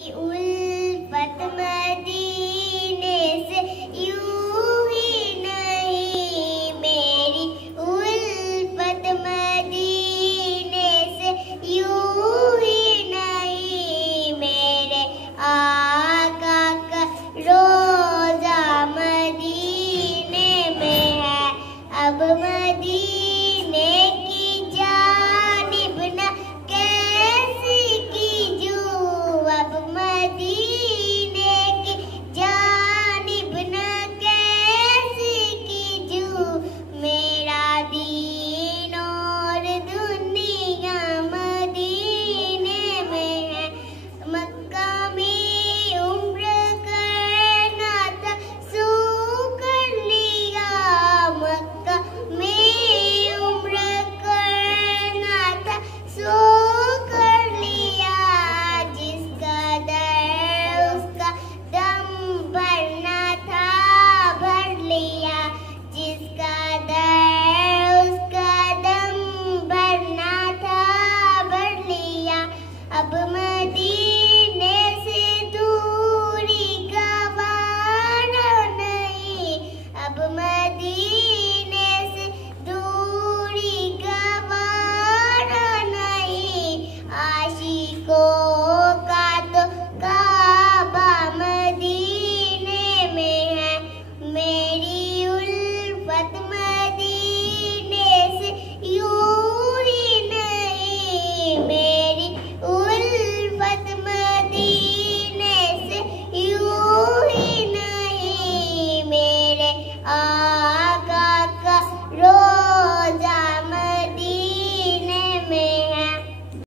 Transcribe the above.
उल्फत मदीने से यूं ही नहीं, मेरी उल्फत मदीने से यूं ही नहीं। मेरे आका का रोजा मदीने में है, अब मदीने की जानिब न कैसी की जू, अब मदीने